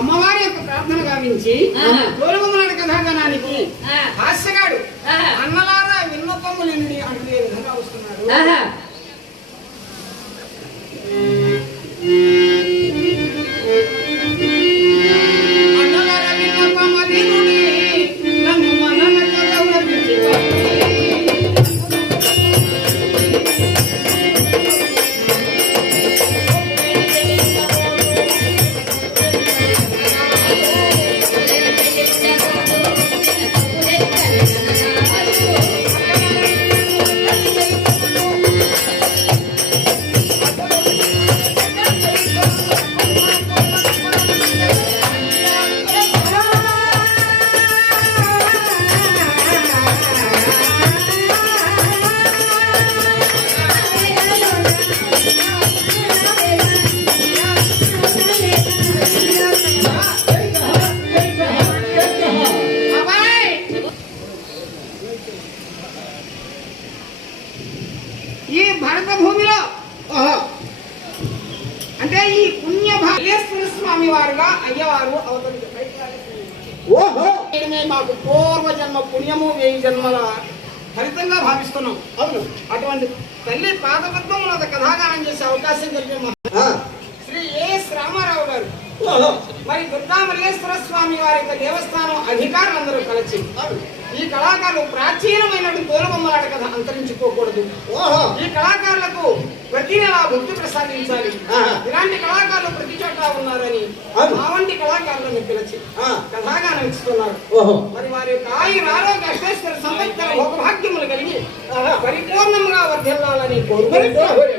అమ్మవారి యొక్క ప్రార్థన గావించి దూరబొమ్మలాట కథాగణానికి హాస్యగాడు అన్నలారా విన్నపములండి అంటూ ఏ విధంగా వస్తున్నాడు. అన్నలారా విన్నపమది నన్ను మనన గౌరవించి ఈ భరత భూమిలో అంటే ఈ పుణ్య భాగ్యేశ్వర స్వామి వారుగా అయ్యవారు అవతరించే మాకు పూర్వజన్మ పుణ్యము 1000 జన్మల ఫలితంగా భావిస్తున్నాం. అవును, అటువంటి తల్లి పాదపద్మముల కథాగానం చేసే అవకాశం కలిగిన శ్రీ ఎస్ రామారావు గారు మరి దుర్గా మల్లేశ్వర స్వామి వారి యొక్క దేవస్థానం అధికారులందరూ కలిసి ఈ కళాకారులు ప్రాచీనమైనటువంటి తోలుబొమ్మలాట కథ అంతరించుకోకూడదు. ఈ కళాకారులకు ప్రతి నెల భక్తి ప్రసాదించాలి. ఇలాంటి కళాకారులు ప్రతి చోట ఉన్నారని ఆ వంటి కళాకారులను పిలిచి కథాగానం ఇస్తున్నారు. మరి వారి యొక్క ఆయుర ఆరోగ్య అష్టేశ్వర సంవత్సర భోగభాగ్యములు కలిగి పరిపూర్ణంగా వర్ధిల్లాలని కోరుకుంటూ